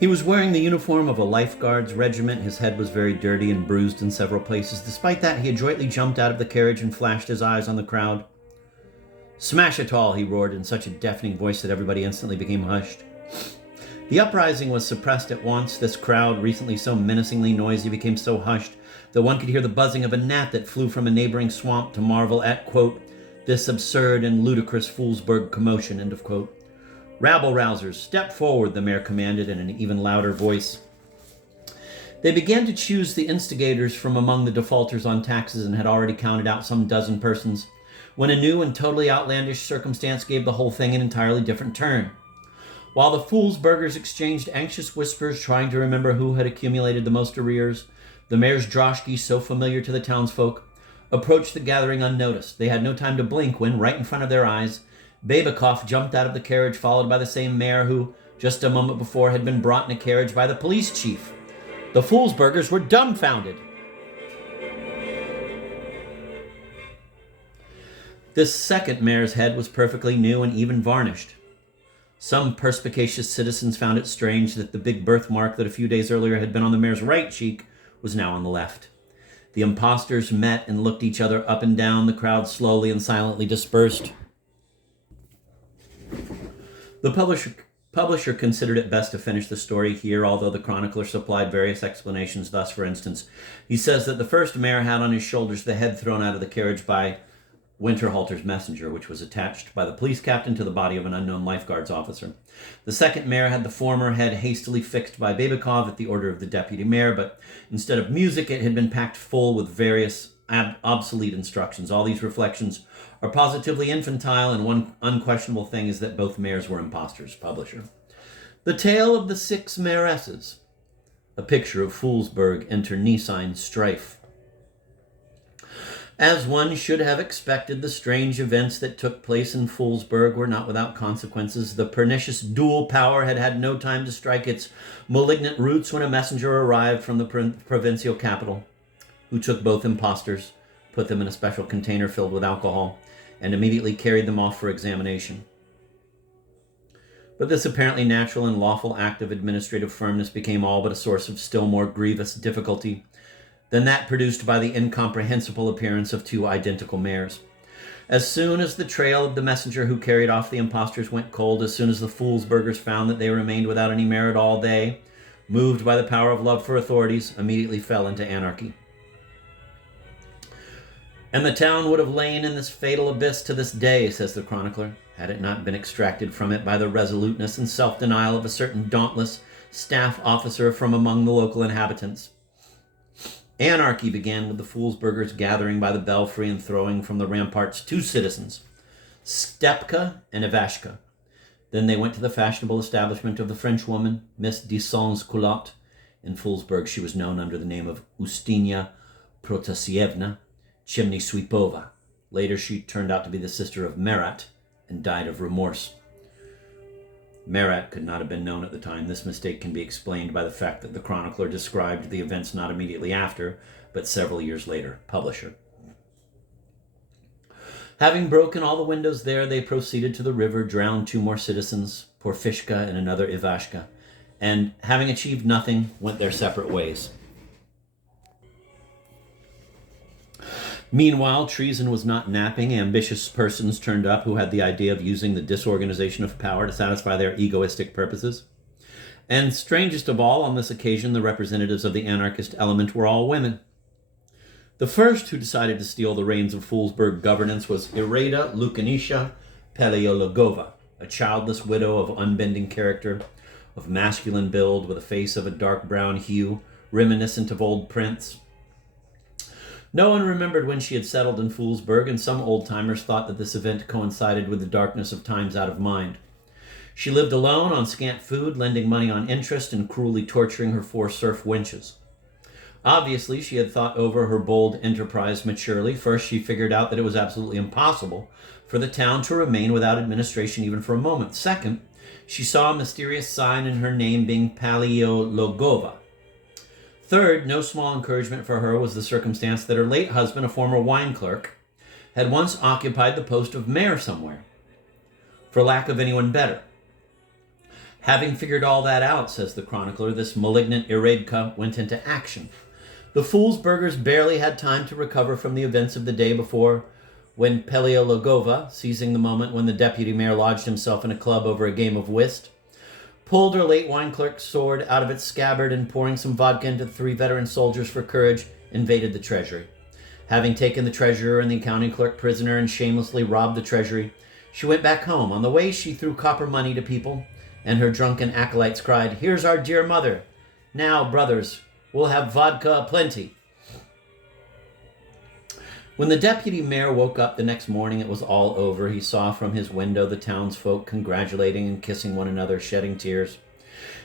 He was wearing the uniform of a lifeguard's regiment. His head was very dirty and bruised in several places. Despite that, he adroitly jumped out of the carriage and flashed his eyes on the crowd. "Smash it all," he roared in such a deafening voice that everybody instantly became hushed. The uprising was suppressed at once. This crowd, recently so menacingly noisy, became so hushed that one could hear the buzzing of a gnat that flew from a neighboring swamp to marvel at, quote, "this absurd and ludicrous Foolsburg commotion," end of quote. "Rabble-rousers, step forward," the mayor commanded in an even louder voice. They began to choose the instigators from among the defaulters on taxes and had already counted out some dozen persons, when a new and totally outlandish circumstance gave the whole thing an entirely different turn. While the Foolsburgers exchanged anxious whispers trying to remember who had accumulated the most arrears, the mayor's droshky, so familiar to the townsfolk, approached the gathering unnoticed. They had no time to blink when, right in front of their eyes, Babikoff jumped out of the carriage, followed by the same mayor who, just a moment before, had been brought in a carriage by the police chief. The Foolsburgers were dumbfounded. This second mayor's head was perfectly new and even varnished. Some perspicacious citizens found it strange that the big birthmark that a few days earlier had been on the mayor's right cheek was now on the left. The impostors met and looked each other up and down. The crowd slowly and silently dispersed. The publisher considered it best to finish the story here, although the chronicler supplied various explanations. Thus, for instance, he says that the first mayor had on his shoulders the head thrown out of the carriage by Winterhalter's messenger, which was attached by the police captain to the body of an unknown lifeguards officer. The second mayor had the former head hastily fixed by Babikov at the order of the deputy mayor, but instead of music, it had been packed full with various obsolete instructions. All these reflections are positively infantile, and one unquestionable thing is that both mayors were impostors. Publisher. The Tale of the Six Mayoresses. A picture of Foolsburg internecine strife. As one should have expected, the strange events that took place in Foolsburg were not without consequences. The pernicious dual power had had no time to strike its malignant roots when a messenger arrived from the provincial capital, who took both impostors, put them in a special container filled with alcohol, and immediately carried them off for examination. But this apparently natural and lawful act of administrative firmness became all but a source of still more grievous difficulty than that produced by the incomprehensible appearance of two identical mayors. As soon as the trail of the messenger who carried off the impostors went cold, as soon as the Foolsburgers found that they remained without any merit all day, moved by the power of love for authorities, immediately fell into anarchy. And the town would have lain in this fatal abyss to this day, says the chronicler, had it not been extracted from it by the resoluteness and self-denial of a certain dauntless staff officer from among the local inhabitants. Anarchy began with the Foolsburgers gathering by the belfry and throwing from the ramparts two citizens, Stepka and Ivashka. Then they went to the fashionable establishment of the Frenchwoman, Miss de Sans-Culotte. In Foolsburg she was known under the name of Ustinya Protasievna Chimney-Sweepova. Later she turned out to be the sister of Marat and died of remorse. Marat could not have been known at the time. This mistake can be explained by the fact that the chronicler described the events not immediately after, but several years later. Publisher. Having broken all the windows there, they proceeded to the river, drowned two more citizens, Porfishka and another Ivashka, and, having achieved nothing, went their separate ways. Meanwhile, treason was not napping. Ambitious persons turned up who had the idea of using the disorganization of power to satisfy their egoistic purposes. And strangest of all, on this occasion, the representatives of the anarchist element were all women. The first who decided to steal the reins of Foolsburg governance was Ireda Lukanisha Paleologova, a childless widow of unbending character, of masculine build, with a face of a dark brown hue, reminiscent of old prints. No one remembered when she had settled in Foolsburg, and some old-timers thought that this event coincided with the darkness of times out of mind. She lived alone on scant food, lending money on interest, and cruelly torturing her 4 serf wenches. Obviously, she had thought over her bold enterprise maturely. First, she figured out that it was absolutely impossible for the town to remain without administration even for a moment. Second, she saw a mysterious sign in her name being Paleologova. Third, no small encouragement for her was the circumstance that her late husband, a former wine clerk, had once occupied the post of mayor somewhere, for lack of anyone better. Having figured all that out, says the chronicler, this malignant Iredka went into action. The Foolsburgers barely had time to recover from the events of the day before when Paleologova, seizing the moment when the deputy mayor lodged himself in a club over a game of whist, pulled her late wine clerk's sword out of its scabbard and pouring some vodka into the 3 veteran soldiers for courage, invaded the treasury. Having taken the treasurer and the accounting clerk prisoner and shamelessly robbed the treasury, she went back home. On the way, she threw copper money to people, and her drunken acolytes cried, "Here's our dear mother. Now, brothers, we'll have vodka aplenty." When the deputy mayor woke up the next morning, it was all over. He saw from his window the townsfolk congratulating and kissing one another, shedding tears.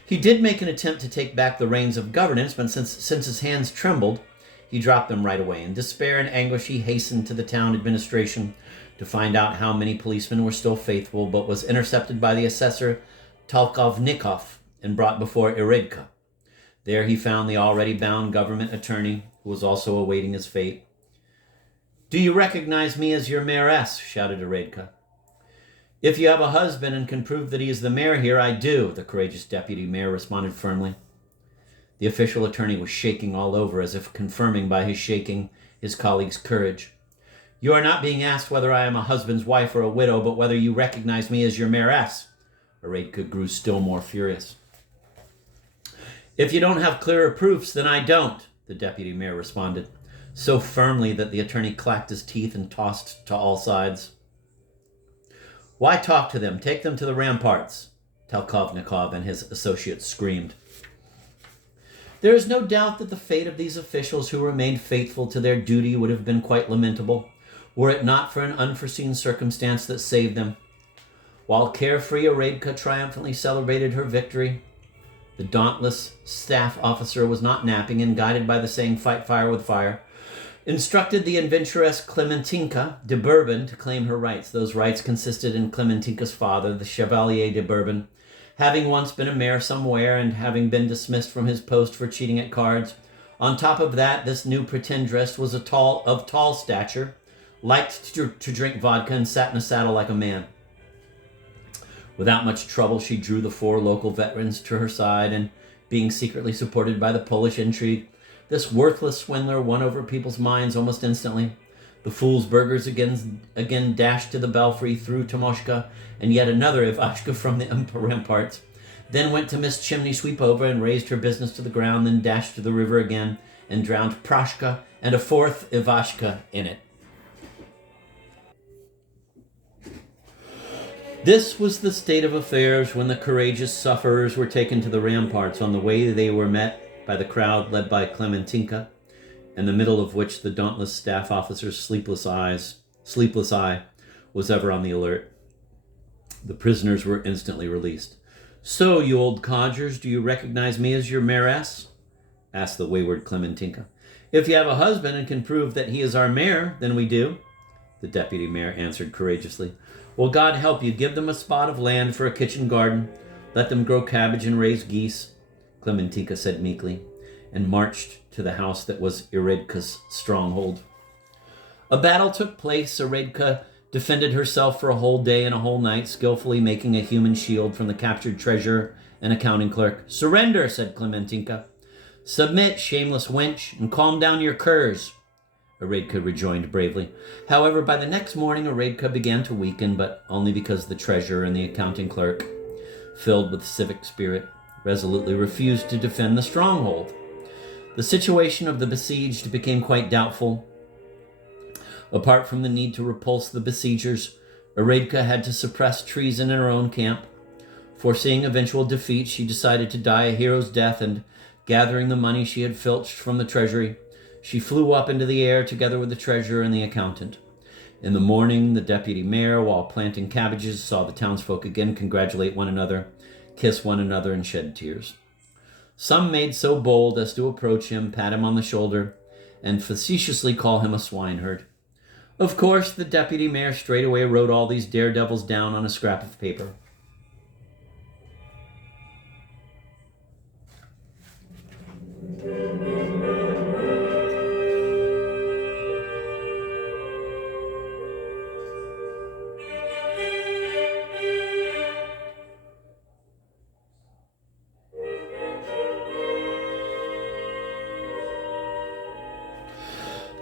He did make an attempt to take back the reins of governance, but since his hands trembled, he dropped them right away. In despair and anguish, he hastened to the town administration to find out how many policemen were still faithful, but was intercepted by the assessor Talkovnikov and brought before Iredka. There he found the already bound government attorney, who was also awaiting his fate. "Do you recognize me as your mayoress?" shouted Iredka. "If you have a husband and can prove that he is the mayor here, I do," the courageous deputy mayor responded firmly. The official attorney was shaking all over, as if confirming by his shaking his colleague's courage. "You are not being asked whether I am a husband's wife or a widow, but whether you recognize me as your mayoress." Iredka grew still more furious. "If you don't have clearer proofs, then I don't," the deputy mayor responded, so firmly that the attorney clacked his teeth and tossed to all sides. "Why talk to them? Take them to the ramparts," Talkovnikov and his associates screamed. There is no doubt that the fate of these officials who remained faithful to their duty would have been quite lamentable, were it not for an unforeseen circumstance that saved them. While carefree Iredka triumphantly celebrated her victory, the dauntless staff officer was not napping and, guided by the saying, "Fight fire with fire," instructed the adventuress Clementinka de Bourbon to claim her rights. Those rights consisted in Clementinka's father, the Chevalier de Bourbon, having once been a mayor somewhere and having been dismissed from his post for cheating at cards. On top of that, this new pretendress was of tall stature, liked to drink vodka, and sat in a saddle like a man. Without much trouble, she drew the 4 local veterans to her side, and being secretly supported by the Polish intrigue, this worthless swindler won over people's minds almost instantly. The Foolsburgers again dashed to the belfry, threw Tomoshka and yet another Ivashka from the ramparts, then went to Miss Chimney Sweep over and razed her business to the ground, then dashed to the river again and drowned Prashka and a 4th Ivashka in it. This was the state of affairs when the courageous sufferers were taken to the ramparts. On the way they were met by the crowd led by Clementinka, in the middle of which the dauntless staff officer's sleepless eye was ever on the alert. The prisoners were instantly released. "So, you old codgers, do you recognize me as your mayoress?" asked the wayward Clementinka. "If you have a husband and can prove that he is our mayor, then we do," the deputy mayor answered courageously. "Well, God help you. Give them a spot of land for a kitchen garden. Let them grow cabbage and raise geese," Clementinka said meekly, and marched to the house that was Iredka's stronghold. A battle took place. Iredka defended herself for a whole day and a whole night, skillfully making a human shield from the captured treasurer and accounting clerk. "Surrender," said Clementinka. "Submit, shameless wench, and calm down your curs," Iredka rejoined bravely. However, by the next morning, Iredka began to weaken, but only because the treasurer and the accounting clerk, filled with civic spirit, resolutely refused to defend the stronghold. The situation of the besieged became quite doubtful. Apart from the need to repulse the besiegers, Iredka had to suppress treason in her own camp. Foreseeing eventual defeat, she decided to die a hero's death, and gathering the money she had filched from the treasury, she flew up into the air together with the treasurer and the accountant. In the morning, the deputy mayor, while planting cabbages, saw the townsfolk again congratulate one another, kiss one another, and shed tears. Some made so bold as to approach him, pat him on the shoulder, and facetiously call him a swineherd. Of course, the deputy mayor straightway wrote all these daredevils down on a scrap of paper.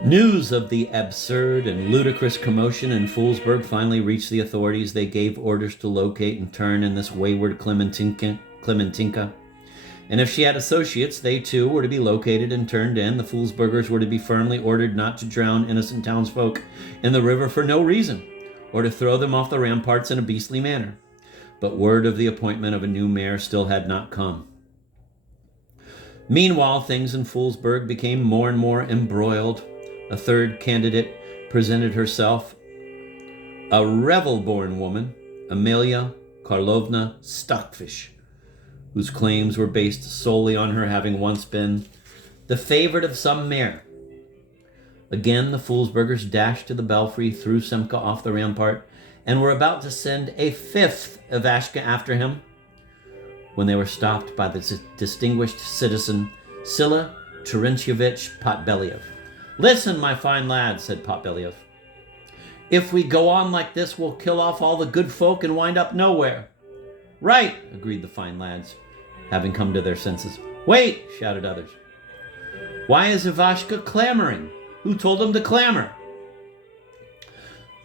News of the absurd and ludicrous commotion in Foolsburg finally reached the authorities. They gave orders to locate and turn in this wayward Clementinka. And if she had associates, they too were to be located and turned in. The Foolsburgers were to be firmly ordered not to drown innocent townsfolk in the river for no reason, or to throw them off the ramparts in a beastly manner. But word of the appointment of a new mayor still had not come. Meanwhile, things in Foolsburg became more and more embroiled. A third candidate presented herself, a revel-born woman, Amelia Karlovna Stockfish, whose claims were based solely on her having once been the favorite of some mayor. Again, the Foolsburgers dashed to the belfry, threw Semka off the rampart, and were about to send a fifth Ivashka after him, when they were stopped by the distinguished citizen Sila Terentievich Potbeliev. "Listen, my fine lads," said Potbeliev. "If we go on like this, we'll kill off all the good folk and wind up nowhere." "Right," agreed the fine lads, having come to their senses. "Wait," shouted others. "Why is Ivashka clamoring? Who told him to clamor?"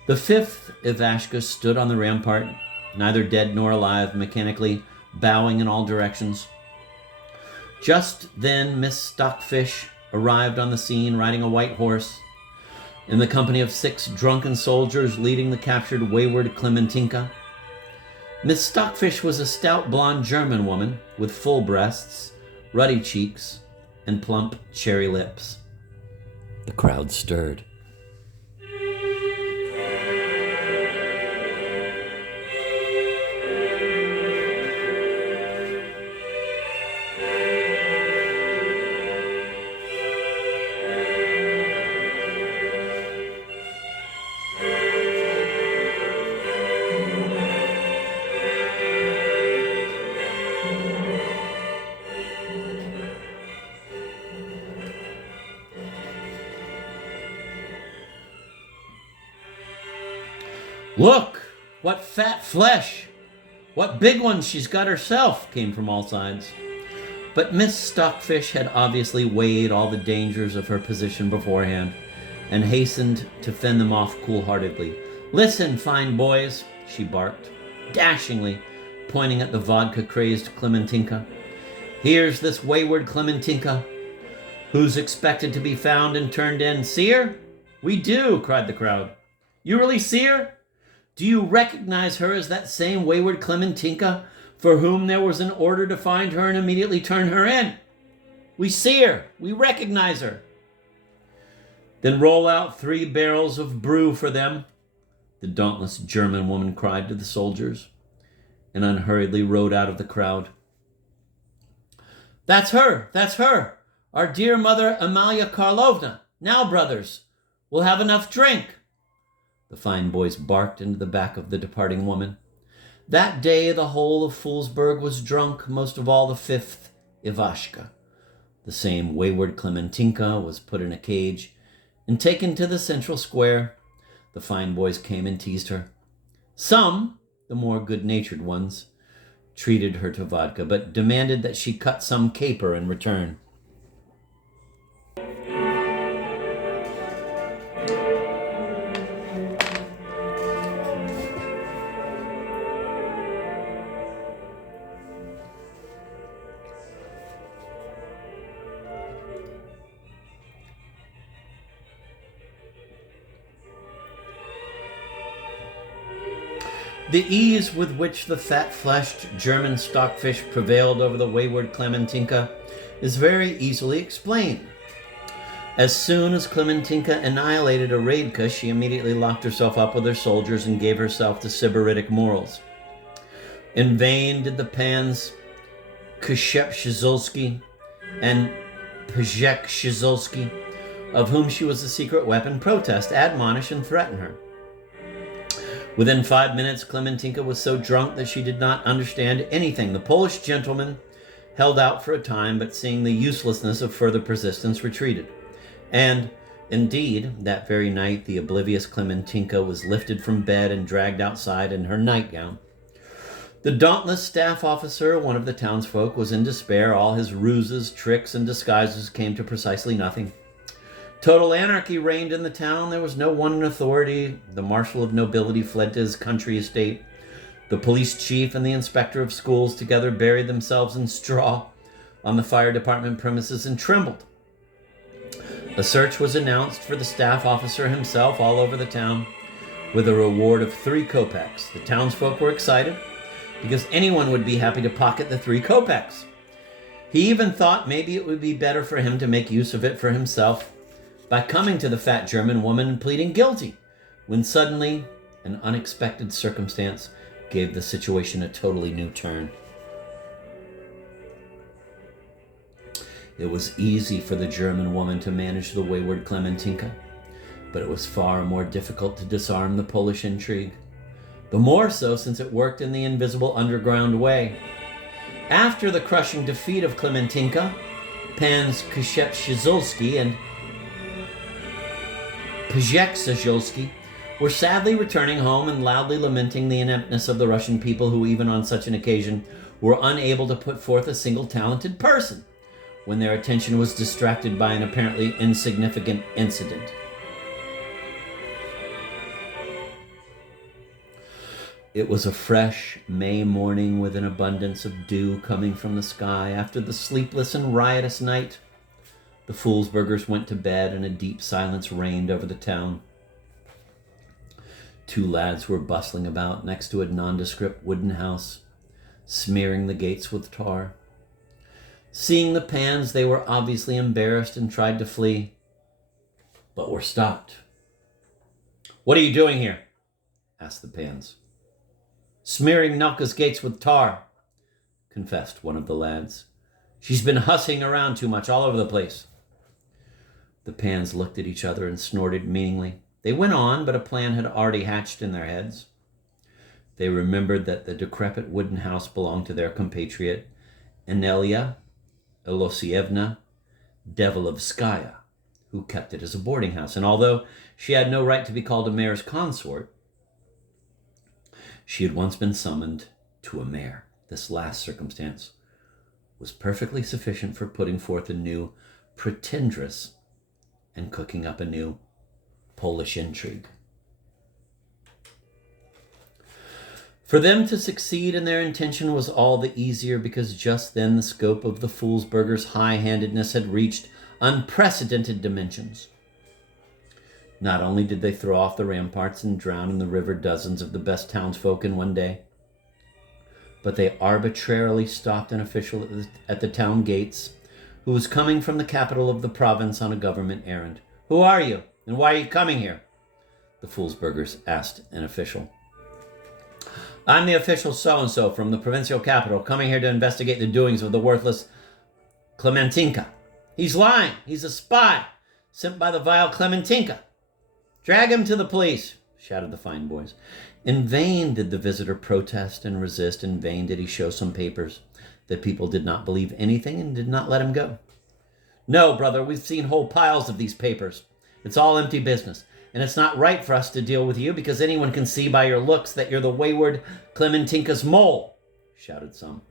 The fifth Ivashka stood on the rampart, neither dead nor alive, mechanically bowing in all directions. Just then Miss Stockfish arrived on the scene riding a white horse, in the company of 6 drunken soldiers leading the captured wayward Clementinka. Miss Stockfish was a stout blonde German woman with full breasts, ruddy cheeks, and plump cherry lips. The crowd stirred. "Look, what fat flesh! What big ones she's got herself!" came from all sides. But Miss Stockfish had obviously weighed all the dangers of her position beforehand, and hastened to fend them off cool-heartedly. "Listen, fine boys," she barked, dashingly, pointing at the vodka-crazed Clementinka. "Here's this wayward Clementinka, who's expected to be found and turned in. See her?" "We do," cried the crowd. "You really see her? Do you recognize her as that same wayward Clementinka for whom there was an order to find her and immediately turn her in?" "We see her. We recognize her." "Then roll out 3 barrels of brew for them," the dauntless German woman cried to the soldiers, and unhurriedly rode out of the crowd. That's her! Our dear mother Amalia Karlovna. Now, brothers, we'll have enough drink." The fine boys barked into the back of the departing woman. That day the whole of Foolsburg was drunk, most of all the 5th Ivashka. The same wayward Clementinka was put in a cage and taken to the central square. The fine boys came and teased her. Some, the more good-natured ones, treated her to vodka, but demanded that she cut some caper in return. The ease with which the fat-fleshed German stockfish prevailed over the wayward Clementinka is very easily explained. As soon as Clementinka annihilated a Radka, she immediately locked herself up with her soldiers and gave herself to sybaritic morals. In vain did the pans Kshepshizolsky and Pzhekshizolsky, of whom she was the secret weapon, protest, admonish, and threaten her. Within 5 minutes, Clementinka was so drunk that she did not understand anything. The Polish gentleman held out for a time, but seeing the uselessness of further persistence, retreated. And, indeed, that very night, the oblivious Clementinka was lifted from bed and dragged outside in her nightgown. The dauntless staff officer, one of the townsfolk, was in despair. All his ruses, tricks, and disguises came to precisely nothing. Total anarchy reigned in the town. There was no one in authority. The marshal of nobility fled to his country estate. The police chief and the inspector of schools together buried themselves in straw on the fire department premises and trembled. A search was announced for the staff officer himself all over the town, with a reward of 3 kopecks. The townsfolk were excited because anyone would be happy to pocket the 3 kopecks. He even thought maybe it would be better for him to make use of it for himself by coming to the fat German woman and pleading guilty, when suddenly an unexpected circumstance gave the situation a totally new turn. It was easy for the German woman to manage the wayward Klementinka, but it was far more difficult to disarm the Polish intrigue. The more so since it worked in the invisible underground way. After the crushing defeat of Klementinka, Pans Krzeszowski and Pjek were sadly returning home and loudly lamenting the ineptness of the Russian people, who even on such an occasion were unable to put forth a single talented person when their attention was distracted by an apparently insignificant incident. It was a fresh May morning with an abundance of dew coming from the sky. After the sleepless and riotous night, the Foolsburgers went to bed and a deep silence reigned over the town. 2 lads were bustling about next to a nondescript wooden house, smearing the gates with tar. Seeing the Pans, they were obviously embarrassed and tried to flee, but were stopped. "What are you doing here?" asked the Pans. "Smearing Nelka's gates with tar," confessed one of the lads. "She's been hussing around too much all over the place." The Pans looked at each other and snorted meaningly. They went on, but a plan had already hatched in their heads. They remembered that the decrepit wooden house belonged to their compatriot, Anelia Ilosievna Devilovskaya, who kept it as a boarding house. And although she had no right to be called a mayor's consort, she had once been summoned to a mayor. This last circumstance was perfectly sufficient for putting forth a new pretendress and cooking up a new Polish intrigue. For them to succeed in their intention was all the easier because just then the scope of the Foolsburgers' high-handedness had reached unprecedented dimensions. Not only did they throw off the ramparts and drown in the river dozens of the best townsfolk in one day, but they arbitrarily stopped an official at the town gates who was coming from the capital of the province on a government errand. "Who are you, and why are you coming here?" the Foolsburgers asked an official. "I'm the official so-and-so from the provincial capital, coming here to investigate the doings of the worthless Klementinka." "He's lying! He's a spy, sent by the vile Klementinka." "Drag him to the police!" shouted the fine boys. In vain did the visitor protest and resist. In vain did he show some papers. The people did not believe anything and did not let him go. "No, brother, we've seen whole piles of these papers. It's all empty business. And it's not right for us to deal with you because anyone can see by your looks that you're the wayward Klementinka's mole," shouted some.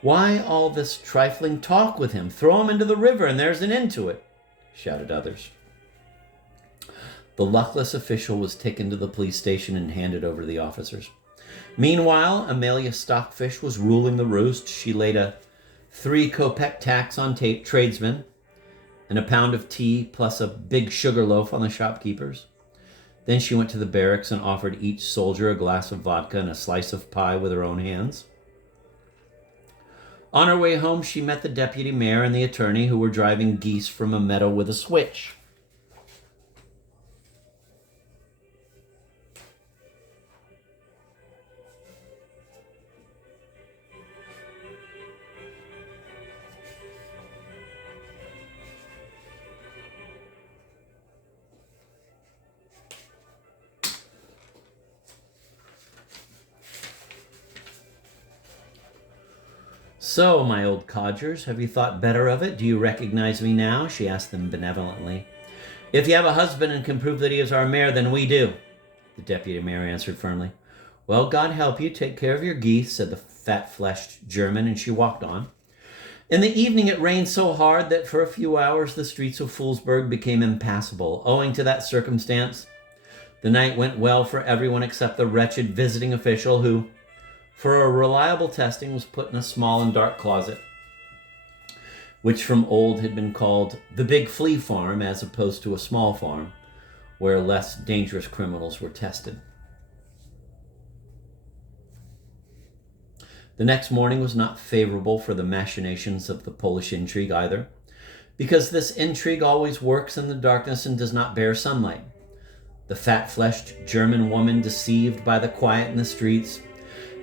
"Why all this trifling talk with him? Throw him into the river and there's an end to it," shouted others. The luckless official was taken to the police station and handed over to the officers. Meanwhile, Amelia Stockfish was ruling the roost. She laid a 3 kopeck tax on tradesmen and a pound of tea plus a big sugar loaf on the shopkeepers. Then she went to the barracks and offered each soldier a glass of vodka and a slice of pie with her own hands. On her way home, she met the deputy mayor and the attorney, who were driving geese from a meadow with a switch. "So, my old codgers, have you thought better of it? Do you recognize me now?" she asked them benevolently. "If you have a husband and can prove that he is our mayor, then we do," the deputy mayor answered firmly. "Well, God help you. Take care of your geese," said the fat-fleshed German, and she walked on. In the evening, it rained so hard that for a few hours the streets of Foolsburg became impassable. Owing to that circumstance, the night went well for everyone except the wretched visiting official who, for a reliable testing, was put in a small and dark closet, which from old had been called the Big Flea Farm as opposed to a small farm, where less dangerous criminals were tested. The next morning was not favorable for the machinations of the Polish intrigue either, because this intrigue always works in the darkness and does not bear sunlight. The fat-fleshed German woman, deceived by the quiet in the streets,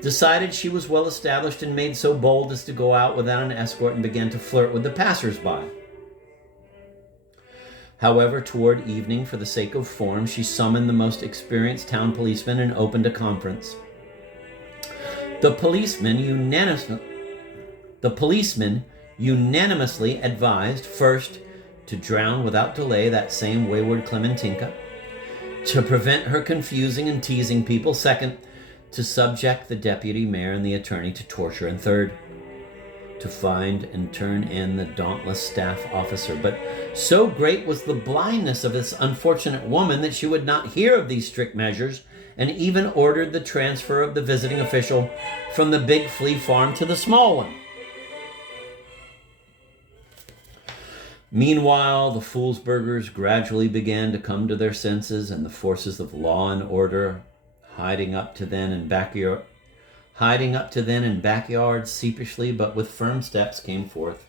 decided she was well established and made so bold as to go out without an escort and began to flirt with the passers-by. However, toward evening, for the sake of form, she summoned the most experienced town policeman and opened a conference. The policeman unanimously advised, first, to drown without delay that same wayward Klementinka, to prevent her confusing and teasing people, second, to subject the deputy mayor and the attorney to torture, and third, to find and turn in the dauntless staff officer. But so great was the blindness of this unfortunate woman that she would not hear of these strict measures, and even ordered the transfer of the visiting official from the Big Flea Farm to the small one. Meanwhile, the Foolsburgers gradually began to come to their senses, and the forces of law and order, hiding up to then in backyards, sheepishly but with firm steps, came forth.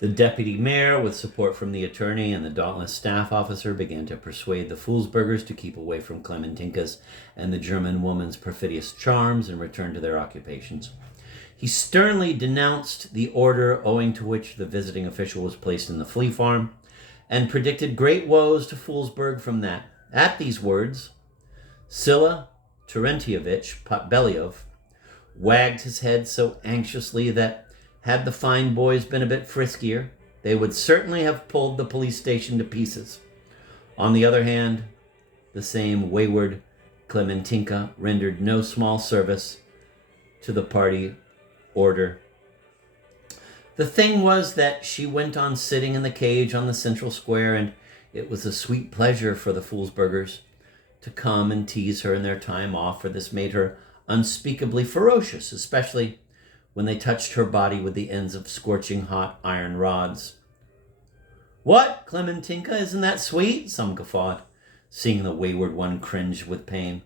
The deputy mayor, with support from the attorney and the dauntless staff officer, began to persuade the Foolsburgers to keep away from Klementinka's and the German woman's perfidious charms and return to their occupations. He sternly denounced the order owing to which the visiting official was placed in the flea farm, and predicted great woes to Foolsburg from that. At these words, Sila Terentievich Potbeliev wagged his head so anxiously that, had the fine boys been a bit friskier, they would certainly have pulled the police station to pieces. On the other hand, the same wayward Klementinka rendered no small service to the party order. The thing was that she went on sitting in the cage on the central square, and it was a sweet pleasure for the Foolsburgers to come and tease her in their time off, for this made her unspeakably ferocious, especially when they touched her body with the ends of scorching hot iron rods. "What, Klementinka, isn't that sweet?" some guffawed, seeing the wayward one cringe with pain.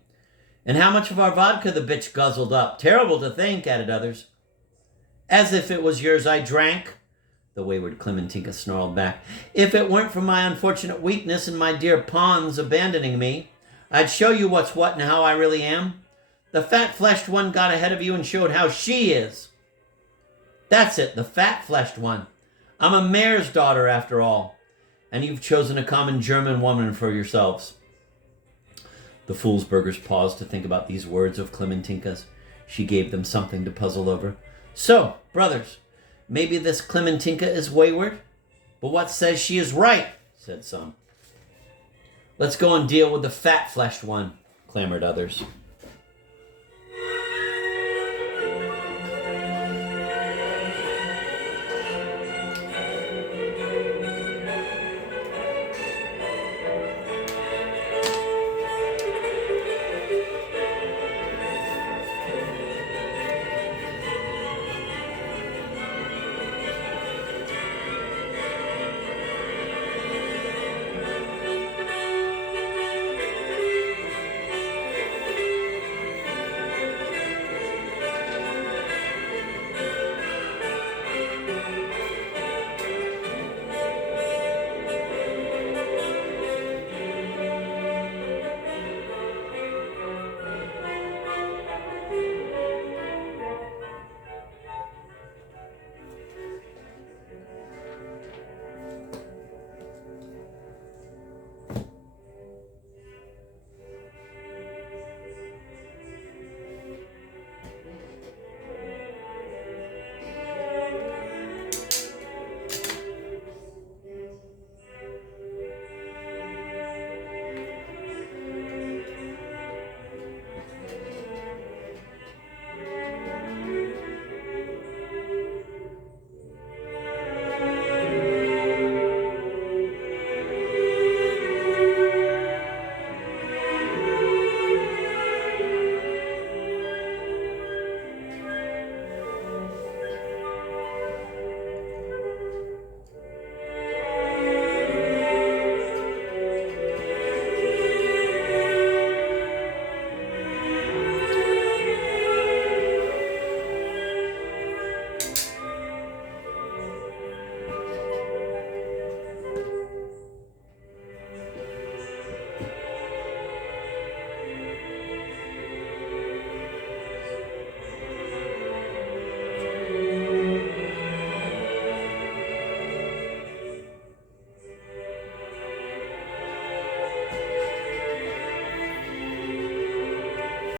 "And how much of our vodka the bitch guzzled up? Terrible to think," added others. "As if it was yours I drank," the wayward Klementinka snarled back. "If it weren't for my unfortunate weakness and my dear Pons abandoning me, I'd show you what's what and how I really am. The fat-fleshed one got ahead of you and showed how she is." "That's it, the fat-fleshed one. I'm a mayor's daughter after all, and you've chosen a common German woman for yourselves." The Foolsburgers paused to think about these words of Klementinka's. She gave them something to puzzle over. "So, brothers, maybe this Klementinka is wayward, but what says she is right?" said some. "Let's go and deal with the fat-fleshed one," clamored others.